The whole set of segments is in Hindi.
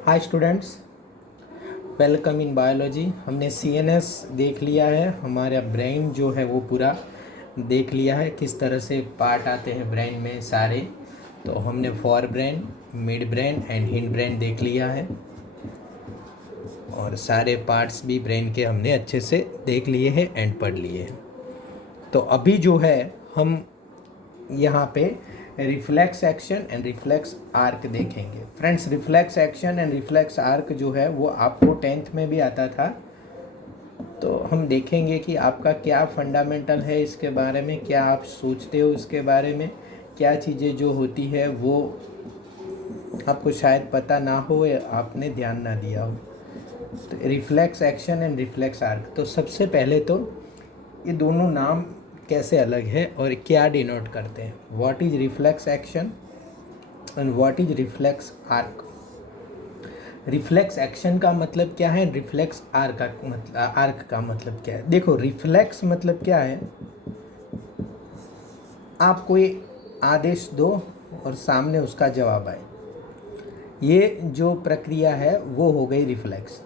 Hi students, welcome in biology. हमने सीएनएस देख लिया है, हमारा ब्रेन जो है वो पूरा देख लिया है, किस तरह से पार्ट आते हैं ब्रेन में सारे। तो हमने for brain, mid brain and hind brain देख लिया है और सारे पार्ट्स भी ब्रेन के हमने अच्छे से देख लिए हैं एंड पढ़ लिए हैं। तो अभी जो है हम यहाँ पे reflex action and reflex arc देखेंगे। Friends, reflex action and reflex arc जो है वो आपको 10th में भी आता था। तो हम देखेंगे कि आपका क्या फंडामेंटल है इसके बारे में, क्या आप सोचते हो इसके बारे में, क्या चीज़ें जो होती है वो आपको शायद पता ना हो या आपने ध्यान ना दिया हो। तो reflex action and reflex arc, तो सबसे पहले तो ये दोनों नाम कैसे अलग है और क्या डिनोट करते हैं। What is reflex action and what is reflex arc. Reflex action का मतलब क्या है, रिफ्लेक्स आर्क का मतलब क्या है। देखो, रिफ्लेक्स मतलब क्या है, आप कोई आदेश दो और सामने उसका जवाब आए, ये जो प्रक्रिया है वो हो गई रिफ्लेक्स।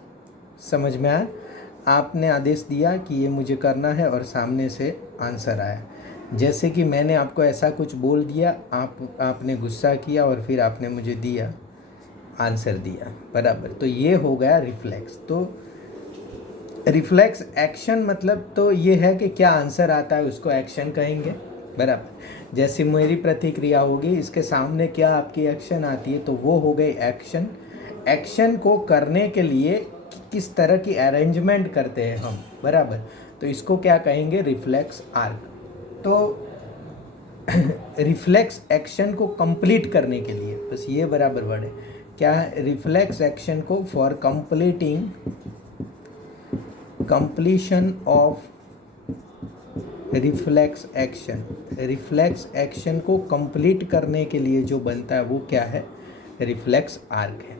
समझ में आया? आपने आदेश दिया कि ये मुझे करना है और सामने से आंसर आया। जैसे कि मैंने आपको ऐसा कुछ बोल दिया, आपने गुस्सा किया और फिर आपने मुझे दिया, आंसर दिया, बराबर। तो ये हो गया रिफ्लेक्स। तो रिफ्लेक्स एक्शन मतलब तो ये है कि क्या आंसर आता है उसको एक्शन कहेंगे, बराबर। जैसे मेरी प्रतिक्रिया होगी, इसके सामने क्या आपकी एक्शन आती है, तो वो हो गई एक्शन। एक्शन को करने के लिए किस तरह की अरेंजमेंट करते हैं हम, बराबर, तो इसको क्या कहेंगे, रिफ्लेक्स आर्क। तो रिफ्लेक्स एक्शन को कंप्लीट करने के लिए, बस ये बराबर वर्ड है, क्या है, रिफ्लेक्स एक्शन को for completing completion of reflex action, reflex action को कंप्लीट करने के लिए जो बनता है वो क्या है, रिफ्लेक्स आर्क है।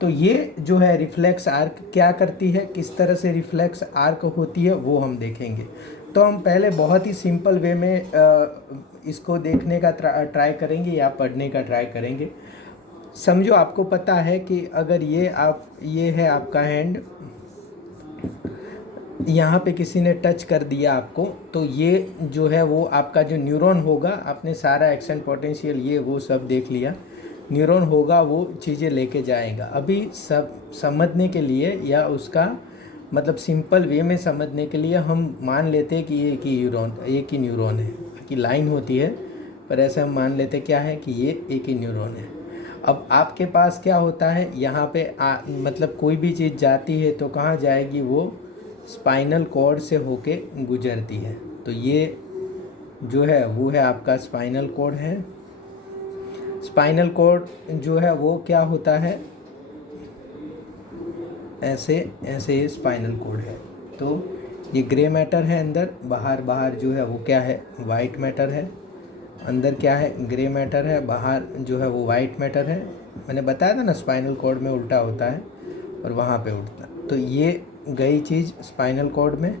तो ये जो है रिफ्लेक्स आर्क क्या करती है, किस तरह से रिफ्लेक्स आर्क होती है वो हम देखेंगे। तो हम पहले बहुत ही सिंपल वे में इसको देखने का ट्राई करेंगे या पढ़ने का ट्राई करेंगे। समझो, आपको पता है कि अगर ये है आपका हैंड, यहाँ पे किसी ने टच कर दिया आपको, तो ये जो है वो आपका जो न्यूरॉन होगा, आपने सारा एक्शन पोटेंशियल ये वो सब देख लिया, न्यूरॉन होगा वो चीज़ें लेके जाएगा। अभी सब समझने के लिए या उसका मतलब सिंपल वे में समझने के लिए हम मान लेते हैं कि ये एक ही न्यूरॉन है, कि लाइन होती है, पर ऐसे हम मान लेते क्या है कि ये एक ही न्यूरॉन है। अब आपके पास क्या होता है, यहाँ पे मतलब कोई भी चीज़ जाती है तो कहाँ जाएगी, वो स्पाइनल कॉर्ड से होके गुजरती है। तो ये जो है वो है आपका स्पाइनल कॉर्ड है। स्पाइनल कॉर्ड जो है वो क्या होता है, ऐसे ऐसे स्पाइनल कॉर्ड है। तो ये ग्रे मैटर है अंदर, बाहर जो है वो क्या है, वाइट मैटर है। अंदर क्या है, ग्रे मैटर है, बाहर जो है वो वाइट मैटर है। मैंने बताया था ना, स्पाइनल कॉर्ड में उल्टा होता है और वहाँ पे उल्टा। तो ये गई चीज़ स्पाइनल कॉर्ड में,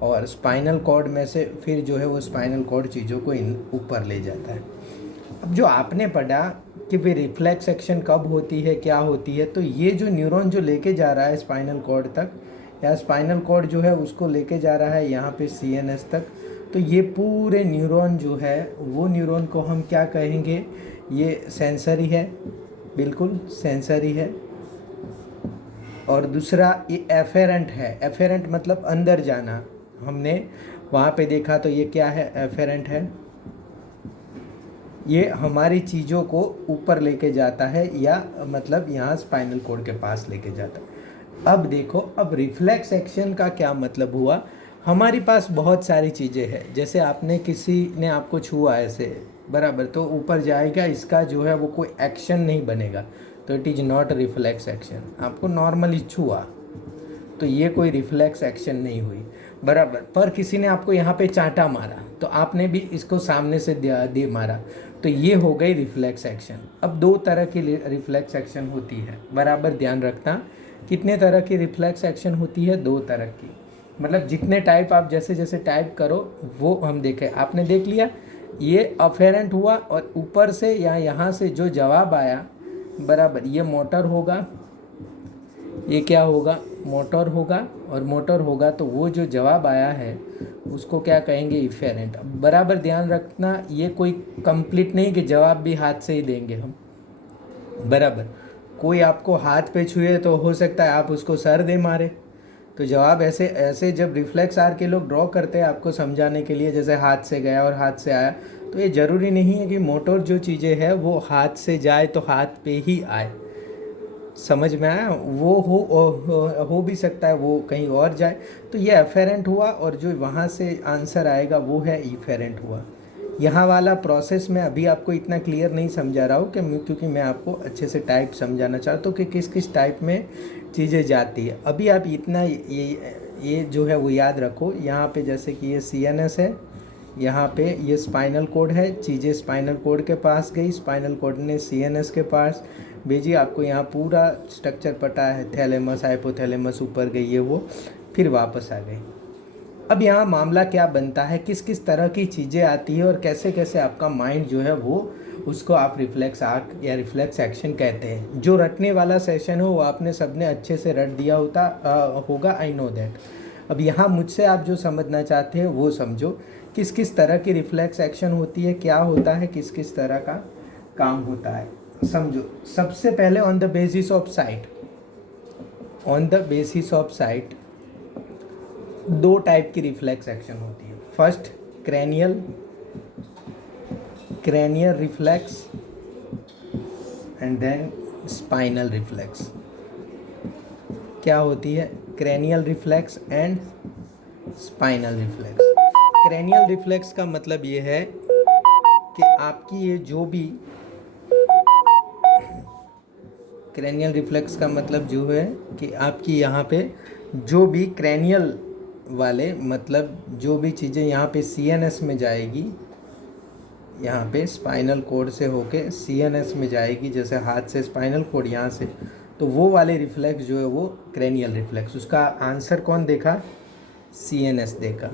और स्पाइनल कॉर्ड में से फिर जो है वो स्पाइनल कॉर्ड चीज़ों को ऊपर ले जाता है। अब जो आपने पढ़ा कि फिर रिफ्लेक्स एक्शन कब होती है, क्या होती है, तो ये जो न्यूरॉन जो लेके जा रहा है स्पाइनल कॉर्ड तक, या स्पाइनल कॉर्ड जो है उसको लेके जा रहा है यहाँ पे सीएनएस तक, तो ये पूरे न्यूरॉन जो है वो न्यूरॉन को हम क्या कहेंगे, ये सेंसरी है, बिल्कुल सेंसरी है। और दूसरा ये एफेरेंट है। एफेरेंट मतलब अंदर जाना, हमने वहाँ पे देखा, तो ये क्या है, एफेरेंट है। ये हमारी चीज़ों को ऊपर लेके जाता है, या मतलब यहाँ स्पाइनल कॉर्ड के पास लेके जाता है। अब देखो, अब रिफ्लेक्स एक्शन का क्या मतलब हुआ। हमारे पास बहुत सारी चीज़ें हैं, जैसे आपने किसी ने आपको छुआ ऐसे, बराबर, तो ऊपर जाएगा, इसका जो है वो कोई एक्शन नहीं बनेगा, तो it is not reflex action. आपको नॉर्मली छुआ तो ये कोई रिफ्लेक्स एक्शन नहीं हुई, बराबर। पर किसी ने आपको यहाँ पे चांटा मारा, तो आपने भी इसको सामने से दे मारा, तो ये हो गई रिफ्लेक्स एक्शन। अब दो तरह की रिफ्लेक्स एक्शन होती है, बराबर ध्यान रखना। कितने तरह की रिफ्लेक्स एक्शन होती है, दो तरह की। मतलब जितने टाइप आप जैसे जैसे टाइप करो वो हम देखें। आपने देख लिया, ये अफेरेंट हुआ और ऊपर से या यहाँ से जो जवाब आया, बराबर। ये मोटर होगा, ये क्या होगा, मोटर होगा, और मोटर होगा तो वो जो जवाब आया है उसको क्या कहेंगे, इफेरेंट। बराबर ध्यान रखना, ये कोई कंप्लीट नहीं कि जवाब भी हाथ से ही देंगे हम, बराबर। कोई आपको हाथ पे छुए तो हो सकता है आप उसको सर दे मारे। तो जवाब ऐसे ऐसे जब रिफ्लेक्स आर के लोग ड्रॉ करते हैं आपको समझाने के लिए, जैसे हाथ से गया और हाथ से आया, तो ये ज़रूरी नहीं है कि मोटर जो चीज़ें हैं वो हाथ से जाए तो हाथ पे ही आए। समझ में आया? वो हो भी सकता है वो कहीं और जाए। तो ये एफेरेंट हुआ, और जो वहाँ से आंसर आएगा वो है इफेरेंट हुआ। यहाँ वाला प्रोसेस मैं अभी आपको इतना क्लियर नहीं समझा रहा हूँ क्योंकि मैं आपको अच्छे से टाइप समझाना चाहता हूँ कि किस किस टाइप में चीज़ें जाती है। अभी आप इतना ये जो है वो याद रखो। यहाँ पे जैसे कि ये CNS है, यहाँ पे ये स्पाइनल कोड है, चीज़ें स्पाइनल कोड के पास गई, स्पाइनल कोड ने CNS के पास भेजी, आपको यहाँ पूरा स्ट्रक्चर पता है, थैलेमस हाइपोथैलेमस ऊपर गई है वो, फिर वापस आ गई। अब यहाँ मामला क्या बनता है, किस किस तरह की चीज़ें आती है और कैसे कैसे आपका माइंड जो है वो उसको आप रिफ्लेक्स आर्ट या रिफ्लेक्स एक्शन कहते हैं। जो रटने वाला सेशन हो वो आपने सबने अच्छे से रट दिया होगा, आई नो दैट। अब यहाँ मुझसे आप जो समझना चाहते हैं वो समझो, किस किस तरह की रिफ्लेक्स एक्शन होती है, क्या होता है, किस किस तरह का काम होता है, समझो। सबसे पहले on the basis of sight, on the basis of sight दो टाइप की रिफ्लेक्स एक्शन होती है। First cranial, cranial reflex, and then spinal reflex. क्या होती है, cranial reflex and spinal reflex. Cranial reflex का मतलब ये है कि आपकी ये जो भी, क्रैनियल रिफ्लेक्स का मतलब जो है कि आपकी यहाँ पे जो भी क्रैनियल वाले, मतलब जो भी चीज़ें यहाँ पे CNS में जाएगी, यहाँ पे स्पाइनल कोड से होके CNS में जाएगी, जैसे हाथ से स्पाइनल कोड यहाँ से, तो वो वाले रिफ्लेक्स जो है वो क्रैनियल रिफ्लेक्स। उसका आंसर कौन देखा, CNS देखा।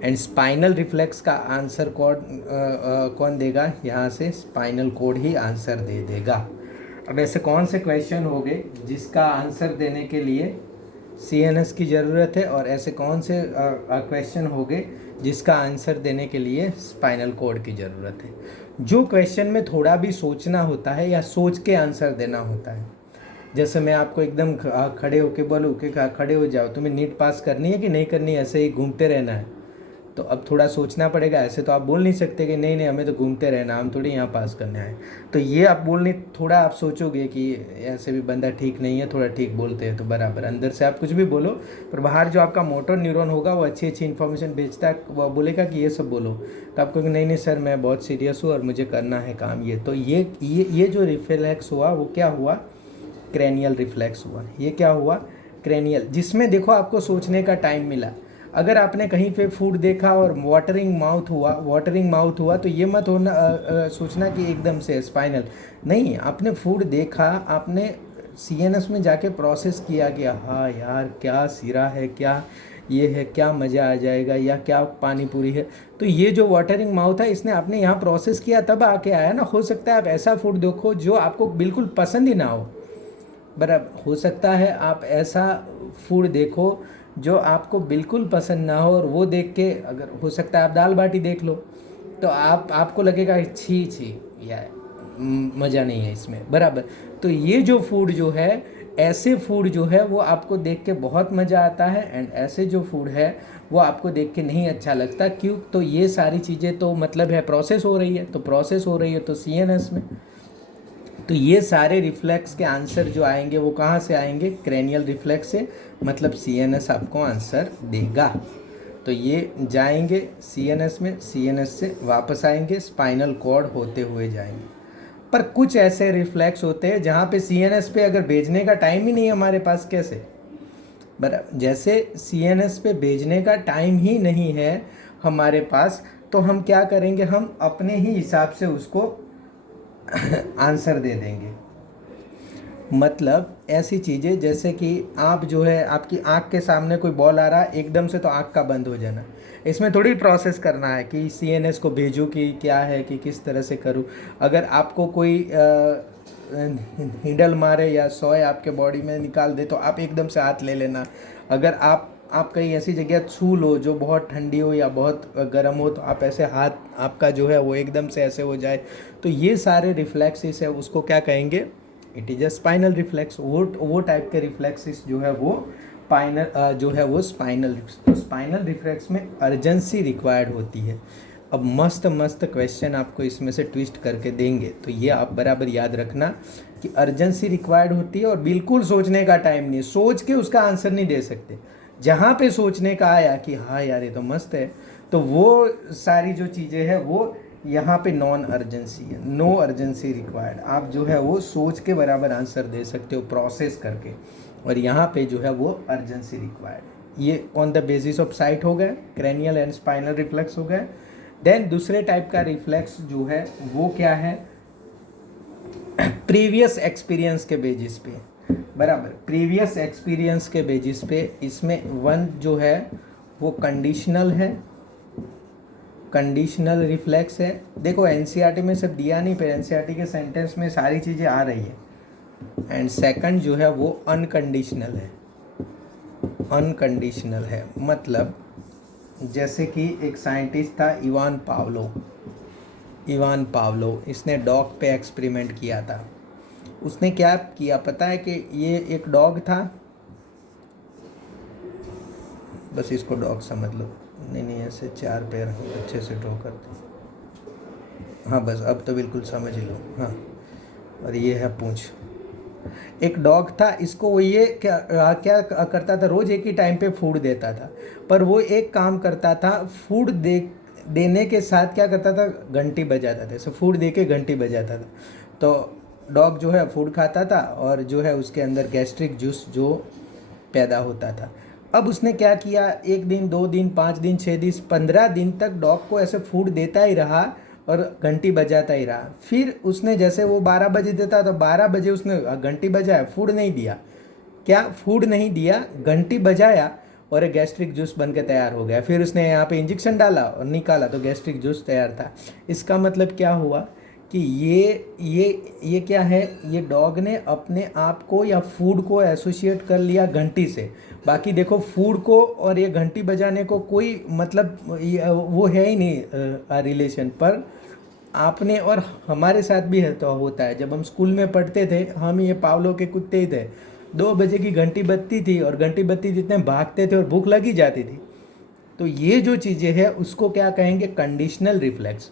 एंड स्पाइनल रिफ्लेक्स का आंसर कौन देगा, यहाँ से स्पाइनल कोड ही आंसर दे देगा। अब ऐसे कौन से क्वेश्चन हो गए जिसका आंसर देने के लिए CNS की ज़रूरत है, और ऐसे कौन से क्वेश्चन हो गए जिसका आंसर देने के लिए स्पाइनल कोड की ज़रूरत है। जो क्वेश्चन में थोड़ा भी सोचना होता है या सोच के आंसर देना होता है, जैसे मैं आपको एकदम खड़े होके बोलूँ कि खड़े हो जाओ, तुम्हें नीट पास करनी है कि नहीं करनी है, ऐसे ही घूमते रहना है, तो अब थोड़ा सोचना पड़ेगा। ऐसे तो आप बोल नहीं सकते कि नहीं नहीं हमें तो घूमते रहना, हम थोड़ी यहाँ पास करने आए। तो ये आप बोलने, थोड़ा आप सोचोगे कि ऐसे भी बंदा ठीक नहीं है, थोड़ा ठीक बोलते हैं, तो बराबर अंदर से आप कुछ भी बोलो, पर बाहर जो आपका मोटर न्यूरॉन होगा वो अच्छी अच्छी इन्फॉर्मेशन भेजता है, वो बोलेगा कि ये सब बोलो, तो आप कहोगे नहीं नहीं सर मैं बहुत सीरियस हूँ और मुझे करना है काम ये। तो ये जो रिफ्लेक्स हुआ वो क्या हुआ, क्रैनियल रिफ्लेक्स हुआ। ये क्या हुआ, क्रैनियल, जिसमें देखो आपको सोचने का टाइम मिला। अगर आपने कहीं पे फूड देखा और वाटरिंग माउथ हुआ तो ये मत होना सोचना कि एकदम से स्पाइनल नहीं। आपने फूड देखा, आपने CNS में जाके प्रोसेस किया कि हाँ यार क्या सिरा है, क्या ये है, क्या मज़ा आ जाएगा, या क्या पानी पूरी है, तो ये जो वाटरिंग माउथ है इसने आपने यहाँ प्रोसेस किया तब आके आया ना। हो सकता है आप ऐसा फूड देखो जो आपको बिल्कुल पसंद ही ना हो, बराबर। हो सकता है आप ऐसा फूड देखो जो आपको बिल्कुल पसंद ना हो, और वो देख के, अगर हो सकता है आप दाल बाटी देख लो तो आपको लगेगा छी छी यार मज़ा नहीं है इसमें, बराबर। तो ये जो फूड जो है, ऐसे फूड जो है वो आपको देख के बहुत मज़ा आता है, एंड ऐसे जो फूड है वो आपको देख के नहीं अच्छा लगता। क्यों, तो ये सारी चीज़ें तो मतलब है प्रोसेस हो रही है, तो प्रोसेस हो रही है तो CNS में। तो ये सारे रिफ्लेक्स के आंसर जो आएंगे वो कहाँ से आएंगे, क्रैनियल रिफ्लेक्स से, मतलब CNS आपको आंसर देगा। तो ये जाएंगे CNS में, CNS से वापस आएंगे, स्पाइनल कॉर्ड होते हुए जाएंगे। पर कुछ ऐसे रिफ्लेक्स होते हैं जहाँ पे CNS पे अगर भेजने का टाइम ही नहीं है हमारे पास, कैसे, बराबर। जैसे CNS पे भेजने का टाइम ही नहीं है हमारे पास, तो हम क्या करेंगे, हम अपने ही हिसाब से उसको आंसर दे देंगे। मतलब ऐसी चीज़ें जैसे कि आप जो है, आपकी आँख के सामने कोई बॉल आ रहा है एकदम से, तो आँख का बंद हो जाना, इसमें थोड़ी प्रोसेस करना है कि CNS को भेजूँ कि क्या है, कि किस तरह से करूँ। अगर आपको कोई नीडल मारे या सोए आपके बॉडी में निकाल दे तो आप एकदम से हाथ ले लेना। अगर आप कहीं ऐसी जगह छू लो जो बहुत ठंडी हो या बहुत गर्म हो तो आप ऐसे हाथ आपका जो है वो एकदम से ऐसे हो जाए, तो ये सारे रिफ्लेक्सेस है उसको क्या कहेंगे, it is a spinal reflex. वो टाइप के रिफ्लेक्सेस जो है वो जो है वो स्पाइनल, तो स्पाइनल रिफ्लेक्स में अर्जेंसी रिक्वायर्ड होती है। अब मस्त मस्त क्वेश्चन आपको इसमें से ट्विस्ट करके देंगे, तो ये आप बराबर याद रखना कि अर्जेंसी रिक्वायर्ड होती है और बिल्कुल सोचने का टाइम नहीं, सोच के उसका आंसर नहीं दे सकते। जहाँ पे सोचने का आया कि हाँ यार ये तो मस्त है, तो वो सारी जो चीज़ें हैं वो यहाँ पे नॉन अर्जेंसी है, नो अर्जेंसी रिक्वायर्ड। आप जो है वो सोच के बराबर आंसर दे सकते हो प्रोसेस करके, और यहाँ पे जो है वो अर्जेंसी रिक्वायर्ड। ये on the basis of site हो गए, क्रेनियल एंड स्पाइनल रिफ्लेक्स हो गए। देन दूसरे टाइप का रिफ्लेक्स जो है वो क्या है, प्रीवियस एक्सपीरियंस के बेसिस पे, बराबर प्रीवियस एक्सपीरियंस के बेसिस पे। इसमें वन जो है वो कंडीशनल है, कंडीशनल रिफ्लेक्स है। देखो एनसीईआरटी में सब दिया नहीं, पर एनसीईआरटी के सेंटेंस में सारी चीज़ें आ रही है। एंड सेकंड जो है वो अनकंडीशनल है, अनकंडीशनल है मतलब जैसे कि एक साइंटिस्ट था इवान पावलो, इसने डॉग पे एक्सपेरिमेंट किया था। उसने क्या किया पता है कि ये एक डॉग था, बस इसको डॉग समझ लो, नहीं ऐसे 4 पैर अच्छे से ड्रॉ करते, हाँ बस अब तो बिल्कुल समझ लो, हाँ। और ये है पूंछ। एक डॉग था, इसको वो ये क्या करता था, रोज़ एक ही टाइम पे फूड देता था, पर वो एक काम करता था, फूड देने के साथ क्या करता था, घंटी बजाता था। ऐसे फूड दे के घंटी बजाता था, तो डॉग जो है फूड खाता था और जो है उसके अंदर गैस्ट्रिक जूस जो पैदा होता था। अब उसने क्या किया, 1 दिन 2 दिन 5 दिन 6 दिन 15 दिन तक डॉग को ऐसे फूड देता ही रहा और घंटी बजाता ही रहा। फिर उसने जैसे वो 12 बजे देता तो 12 बजे उसने घंटी बजाया, फूड नहीं दिया, क्या फूड नहीं दिया, घंटी बजाया और एक गैस्ट्रिक जूस बन के तैयार हो गया। फिर उसने यहाँ पे इंजेक्शन डाला और निकाला तो गैस्ट्रिक जूस तैयार था। इसका मतलब क्या हुआ कि ये क्या है, ये डॉग ने अपने आप को या फूड को एसोसिएट कर लिया घंटी से। बाकी देखो फूड को और ये घंटी बजाने को कोई मतलब वो है ही नहीं रिलेशन, पर आपने और हमारे साथ भी है तो होता है। जब हम स्कूल में पढ़ते थे, हम ये पावलो के कुत्ते ही थे, 2 बजे की घंटी बजती थी और घंटी बजती जितने भागते थे और भूख लगी जाती थी। तो ये जो चीज़ें हैं उसको क्या कहेंगे, कंडीशनल रिफ्लेक्स।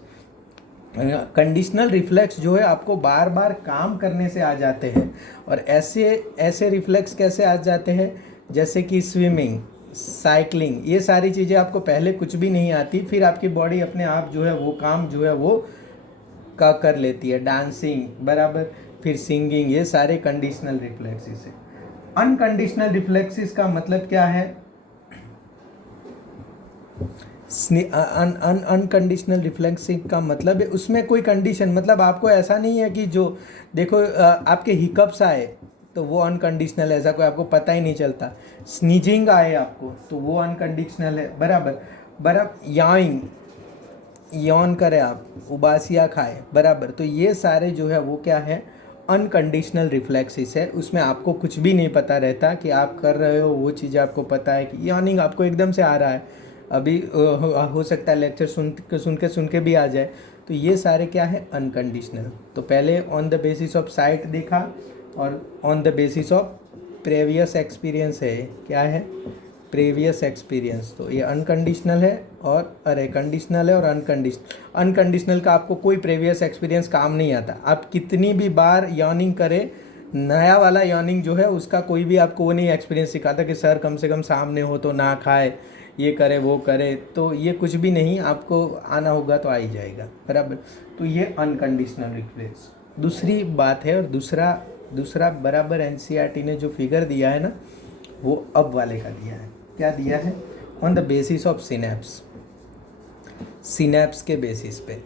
कंडीशनल रिफ्लेक्स जो है आपको बार बार काम करने से आ जाते हैं। और ऐसे रिफ्लेक्स कैसे आ जाते हैं, जैसे कि स्विमिंग, साइकिलिंग, ये सारी चीज़ें आपको पहले कुछ भी नहीं आती, फिर आपकी बॉडी अपने आप जो है वो काम जो है वो का कर लेती है। डांसिंग बराबर, फिर सिंगिंग, ये सारे कंडीशनल रिफ्लेक्सेस है। अनकंडीशनल रिफ्लेक्सेस का मतलब क्या है, अनकंडीशनल रिफ्लेक्सिंग का मतलब है उसमें कोई कंडीशन, मतलब आपको ऐसा नहीं है कि जो देखो आपके हिकअप्स आए तो वो अनकंडीशनल है, ऐसा कोई आपको पता ही नहीं चलता। स्नीजिंग आए आपको तो वो अनकंडीशनल है, बराबर यौन करे आप, उबासिया खाए, बराबर। तो ये सारे जो है वो क्या है, अनकंडीशनल रिफ्लेक्सेस है। उसमें आपको कुछ भी नहीं पता रहता कि आप कर रहे हो, वो चीज़ आपको पता है कि यॉर्निंग आपको एकदम से आ रहा है, अभी हो सकता है लेक्चर सुन के भी आ जाए। तो ये सारे क्या है, अनकंडीशनल। तो पहले on the basis of site देखा और on the basis of previous experience है, क्या है, प्रीवियस एक्सपीरियंस। तो ये अनकंडीशनल है और कंडीशनल है और अनकंडीशनल का आपको कोई प्रीवियस एक्सपीरियंस काम नहीं आता। आप कितनी भी बार यॉर्निंग करें, नया वाला यॉर्निंग जो है उसका कोई भी आपको वो नहीं एक्सपीरियंस सिखाता कि सर कम से कम सामने हो तो ना खाए, ये करे वो करे, तो ये कुछ भी नहीं, आपको आना होगा तो आ ही जाएगा, बराबर। तो ये अनकंडीशनल रिफ्लेक्स दूसरी बात है। और दूसरा बराबर एनसीईआरटी ने जो फिगर दिया है ना, वो अब वाले का दिया है। क्या दिया है, on the basis of synapse के बेसिस पे।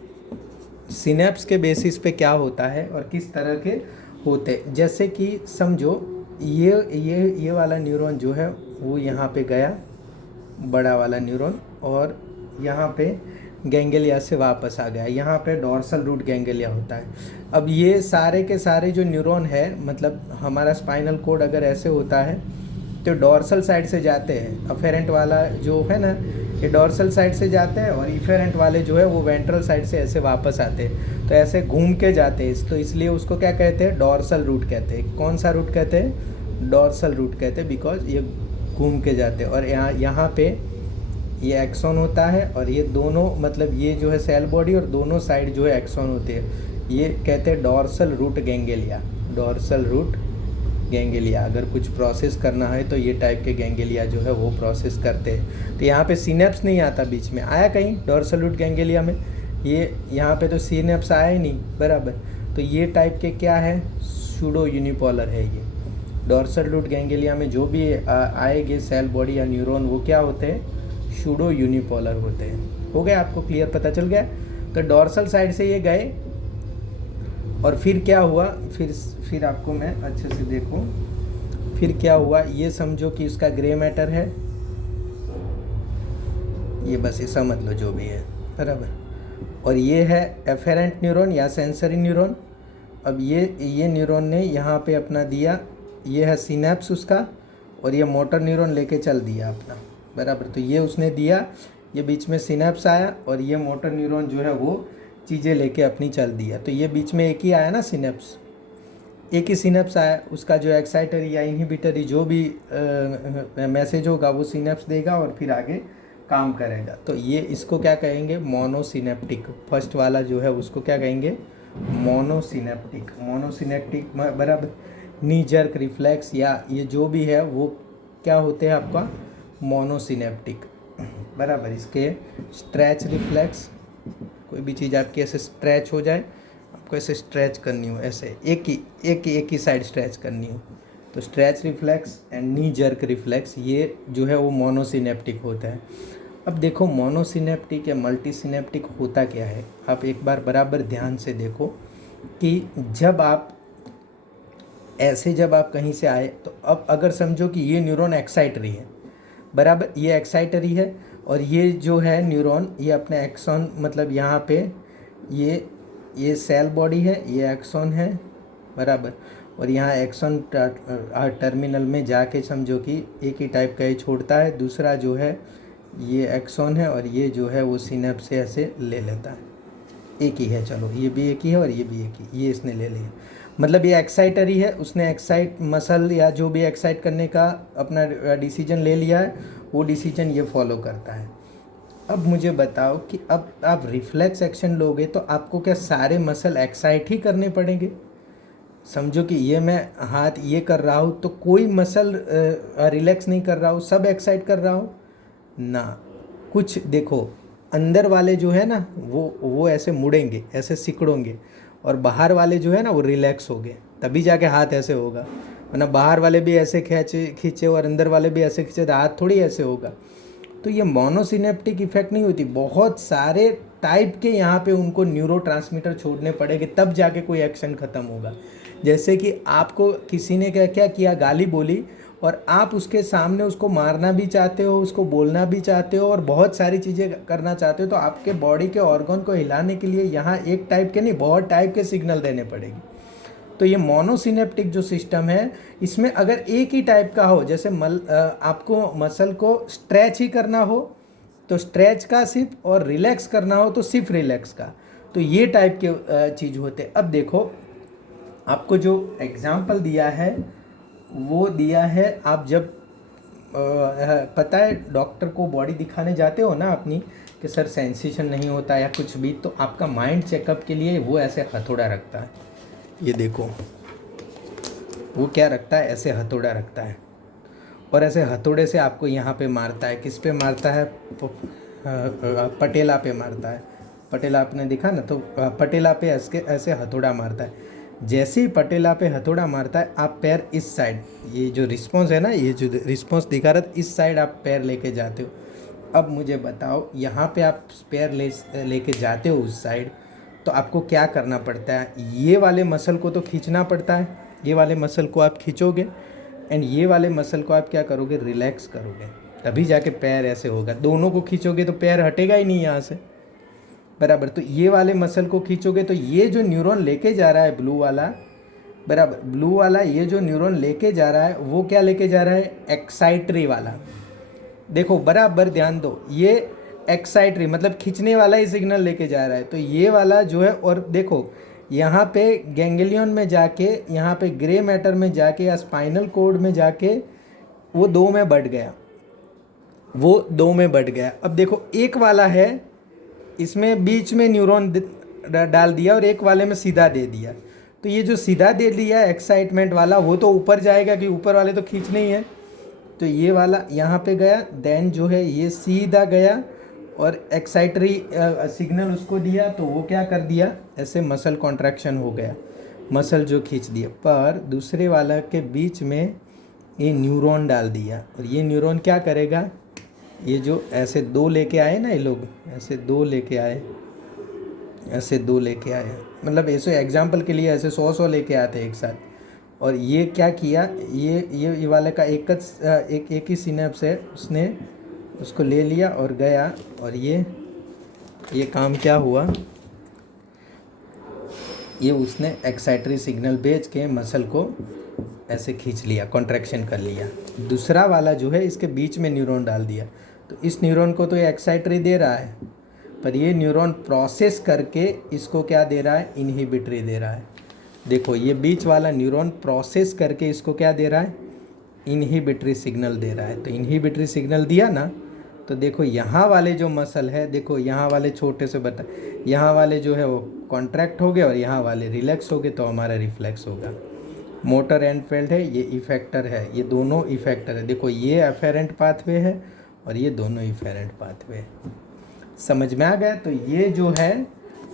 सिनेप्स के बेसिस पे क्या होता है और किस तरह के होते, जैसे कि समझो ये वाला न्यूरॉन जो है वो यहाँ पे गया, बड़ा वाला न्यूरॉन, और यहाँ पे गैंग्लिया से वापस आ गया, यहाँ पे डॉर्सल रूट गैंग्लिया होता है। अब ये सारे के सारे जो न्यूरॉन है, मतलब हमारा स्पाइनल कोड अगर ऐसे होता है तो डॉर्सल साइड से जाते हैं, अफेरेंट वाला जो है ना ये डॉर्सल साइड से जाते हैं, और इफेरेंट वाले जो है वो वेंट्रल साइड से ऐसे वापस आते हैं, तो ऐसे घूम के जाते हैं। तो इसलिए उसको क्या कहते हैं, डॉर्सल रूट कहते हैं। कौन सा रूट कहते हैं, डॉर्सल रूट कहते हैं, बिकॉज ये घूम के जाते हैं। और यहाँ पे ये एक्सॉन होता है, और ये दोनों मतलब ये जो है सेल बॉडी और दोनों साइड जो है एक्सॉन होते हैं, ये कहते हैं dorsal root ganglia. Dorsal root ganglia अगर कुछ प्रोसेस करना है तो ये टाइप के गैंग्लिया जो है वो प्रोसेस करते हैं। तो यहाँ पे सिनेप्स नहीं आता, बीच में आया कहीं डॉर्सल रूट गैंग्लिया में, ये यहाँ पे तो सिनेप्स आया ही नहीं, बराबर। तो ये टाइप के क्या है, सूडो यूनिपोलर है ये। डॉर्सल रूट गैंग्लिया में जो भी आएंगे सेल बॉडी या न्यूरॉन, वो क्या होते हैं, सूडो यूनिपोलर होते हैं। हो गया, आपको क्लियर पता चल गया। तो डॉर्सल साइड से ये गए, और फिर क्या हुआ, फिर आपको मैं अच्छे से देखो, फिर क्या हुआ, ये समझो कि इसका ग्रे मैटर है, ये बस ये समझ लो जो भी है, बराबर। और ये है एफेरेंट न्यूरॉन या सेंसरी न्यूरॉन। अब ये न्यूरॉन ने यहाँ पे अपना दिया, ये है सिनेप्स उसका, और ये मोटर न्यूरॉन लेके चल दिया अपना, बराबर। तो ये उसने दिया, ये बीच में सिनेप्स आया, और ये मोटर न्यूरॉन जो है वो चीज़ें लेके अपनी चल दिया। तो ये बीच में एक ही आया ना सिनेप्स, एक ही सिनेप्स आया, उसका जो एक्साइटरी या इनहिबिटरी जो भी मैसेज होगा वो सिनेप्स देगा और फिर आगे काम करेगा। तो ये इसको क्या कहेंगे, मोनोसिनेप्टिक। फर्स्ट वाला जो है उसको क्या कहेंगे, मोनोसिनेप्टिक। मोनोसिनेप्टिक बराबर। नी जर्क रिफ्लेक्स या ये जो भी है वो क्या होते हैं आपका, मोनोसिनेप्टिक, बराबर। इसके स्ट्रेच रिफ्लेक्स, कोई भी चीज़ आपकी ऐसे स्ट्रेच हो जाए, आपको ऐसे स्ट्रेच करनी हो, ऐसे एक ही साइड स्ट्रेच करनी हो, तो stretch reflex and knee jerk reflex, ये जो है वो मोनोसिनेप्टिक होता है। अब देखो मोनोसिनेप्टिक या मल्टीसिनेप्टिक होता क्या है, आप एक बार बराबर ध्यान से देखो कि जब आप कहीं से आए, तो अब अगर समझो कि ये न्यूरॉन एक्साइटरी है, बराबर, ये एक्साइटरी है, और ये जो है न्यूरॉन ये अपने एक्सॉन, मतलब यहाँ पे ये सेल बॉडी है, ये एक्सॉन है, बराबर। और यहाँ एक्सॉन टर्मिनल में जाके समझो कि एक ही टाइप का ये छोड़ता है, दूसरा जो है ये एक्सॉन है, और ये जो है वो सिनेप्स से ऐसे ले लेता है, एक ही है, चलो ये भी एक ही है और ये भी एक ही, ये इसने ले लिया। मतलब ये एक्साइटरी है, उसने एक्साइट मसल या जो भी एक्साइट करने का अपना डिसीजन ले लिया है, वो डिसीजन ये फॉलो करता है। अब मुझे बताओ कि अब आप रिफ्लेक्स एक्शन लोगे तो आपको क्या सारे मसल एक्साइट ही करने पड़ेंगे? समझो कि ये मैं हाथ ये कर रहा हूँ तो कोई मसल रिलैक्स नहीं कर रहा हूँ, सब एक्साइट कर रहा हूँ ना। कुछ देखो अंदर वाले जो है ना वो ऐसे मुड़ेंगे, ऐसे सिकुड़ोंगे, और बाहर वाले जो है ना वो रिलैक्स हो गए, तभी जाके हाथ ऐसे होगा। वरना बाहर वाले भी ऐसे खींचे और अंदर वाले भी ऐसे खींचे तो हाथ थोड़ी ऐसे होगा। तो ये मोनोसिनेप्टिक इफेक्ट नहीं होती, बहुत सारे टाइप के यहाँ पे उनको न्यूरोट्रांसमीटर छोड़ने पड़ेंगे तब जाके कोई एक्शन ख़त्म होगा। जैसे कि आपको किसी ने क्या किया, गाली बोली, और आप उसके सामने उसको मारना भी चाहते हो, उसको बोलना भी चाहते हो और बहुत सारी चीज़ें करना चाहते हो, तो आपके बॉडी के ऑर्गन को हिलाने के लिए यहाँ एक टाइप के नहीं बहुत टाइप के सिग्नल देने पड़ेंगे। तो ये मोनोसिनेप्टिक जो सिस्टम है, इसमें अगर एक ही टाइप का हो, जैसे आपको मसल को स्ट्रेच ही करना हो तो स्ट्रेच का सिर्फ, और रिलैक्स करना हो तो सिर्फ रिलैक्स का, तो ये टाइप के चीज़ होते हैं। अब देखो आपको जो एग्जाम्पल दिया है वो दिया है, आप जब पता है डॉक्टर को बॉडी दिखाने जाते हो ना अपनी कि सर सेंसेशन नहीं होता या कुछ भी, तो आपका माइंड चेकअप के लिए वो ऐसे हथौड़ा रखता है, ये देखो वो क्या रखता है, ऐसे हथौड़ा रखता है, और ऐसे हथौड़े से आपको यहाँ पे मारता है। किस पे मारता है, पटेला पे मारता है। पटेला आपने दिखा ना, तो पटेला पे ऐसे हथौड़ा मारता है। जैसे ही पटेला पे हथौड़ा मारता है, आप पैर इस साइड, ये जो रिस्पॉन्स है ना, ये जो रिस्पॉन्स दिखा रहा था, इस साइड आप पैर लेके जाते हो। अब मुझे बताओ यहाँ पे आप पैर लेके जाते हो उस साइड, तो आपको क्या करना पड़ता है, ये वाले मसल को तो खींचना पड़ता है, ये वाले मसल को आप खींचोगे, एंड ये वाले मसल को आप क्या करोगे, रिलैक्स करोगे, तभी जाके पैर ऐसे होगा। दोनों को खींचोगे तो पैर हटेगा ही नहीं यहाँ से, बराबर। तो ये वाले मसल को खींचोगे तो ये जो न्यूरॉन लेके जा रहा है ब्लू वाला, बराबर, ब्लू वाला ये जो न्यूरॉन लेके जा रहा है वो क्या लेके जा रहा है, एक्साइटरी वाला। देखो बराबर ध्यान दो, ये एक्साइटरी मतलब खींचने वाला ही सिग्नल लेके जा रहा है। तो ये वाला जो है, और देखो यहाँ पे गैंग्लियन में जाके, यहाँ पे ग्रे मैटर में जाके या स्पाइनल कोड में जाके वो 2 में बढ़ गया, वो 2 में बढ़ गया। अब देखो एक वाला है, इसमें बीच में न्यूरॉन डाल दिया और एक वाले में सीधा दे दिया। तो ये जो सीधा दे दिया एक्साइटमेंट वाला, वो तो ऊपर जाएगा कि ऊपर वाले तो खींचने ही है। तो ये वाला यहाँ पे गया, देन जो है ये सीधा गया और एक्साइटरी सिग्नल उसको दिया, तो वो क्या कर दिया, ऐसे मसल कॉन्ट्रैक्शन हो गया, मसल जो खींच दिया। पर दूसरे वाला के बीच में ये न्यूरॉन डाल दिया, और ये न्यूरॉन क्या करेगा, ये जो ऐसे 2 लेके आए ना, ये लोग ऐसे 2 लेके आए, ऐसे 2 लेके आए, मतलब ऐसे एग्जाम्पल के लिए ऐसे 100 लेके आते एक साथ। और ये क्या किया, ये वाले का एक ही सिनेप्स है, उसने उसको ले लिया और गया, और ये काम क्या हुआ, ये उसने एक्साइटरी सिग्नल भेज के मसल को ऐसे खींच लिया, कॉन्ट्रैक्शन कर लिया। दूसरा वाला जो है इसके बीच में न्यूरॉन डाल दिया, तो इस न्यूरॉन को तो ये एक्साइटरी दे रहा है, पर ये न्यूरॉन प्रोसेस करके इसको क्या दे रहा है, इनहिबिटरी दे रहा है। देखो ये बीच वाला न्यूरॉन प्रोसेस करके इसको क्या दे रहा है, इनहिबिटरी सिग्नल दे रहा है। तो इनहिबिटरी सिग्नल दिया ना, तो देखो यहाँ वाले जो मसल है, देखो यहाँ वाले छोटे से बता, यहाँ वाले जो है वो कॉन्ट्रैक्ट हो गए और यहाँ वाले रिलैक्स हो गए, तो हमारा रिफ्लेक्स होगा। मोटर एनफील्ड है, ये इफेक्टर है, ये दोनों इफेक्टर है। देखो ये एफेरेंट पाथवे है और ये दोनों इफेरेंट पाथवे है। समझ में आ गया। तो ये जो है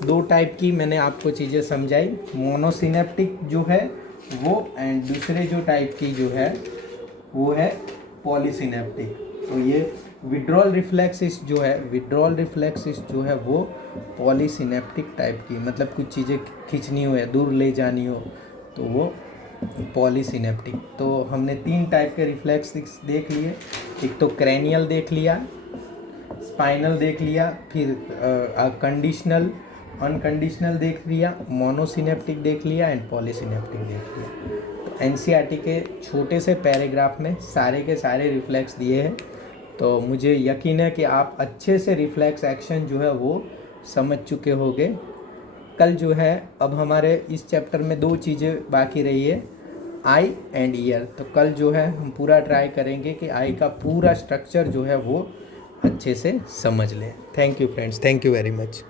2 टाइप की मैंने आपको चीज़ें समझाई, मोनोसिनेप्टिक जो है वो, एंड दूसरे जो टाइप की जो है वो है पॉलीसिनेप्टिक। तो ये विड्रॉल रिफ्लेक्सिस जो है, विड्रॉल रिफ्लेक्सिस जो है वो पॉलीसिनेप्टिक टाइप की, मतलब कुछ चीज़ें खींचनी हो या दूर ले जानी हो तो वो पॉलीसिनेप्टिक। तो हमने 3 टाइप के रिफ्लेक्सिस देख लिए, एक तो क्रैनियल देख लिया, स्पाइनल देख लिया, फिर कंडीशनल अनकंडीशनल देख लिया, मोनोसिनेप्टिक देख लिया एंड पॉलीसिनेप्टिक देख लिया। तो एनसीईआरटी के छोटे से पैराग्राफ में सारे के सारे रिफ्लेक्स दिए हैं। तो मुझे यकीन है कि आप अच्छे से रिफ्लेक्स एक्शन जो है वो समझ चुके होंगे। कल जो है, अब हमारे इस चैप्टर में 2 चीज़ें बाकी रही है, आई एंड ईयर। तो कल जो है हम पूरा ट्राई करेंगे कि आई का पूरा स्ट्रक्चर जो है वो अच्छे से समझ लें। Thank you friends, thank you very much.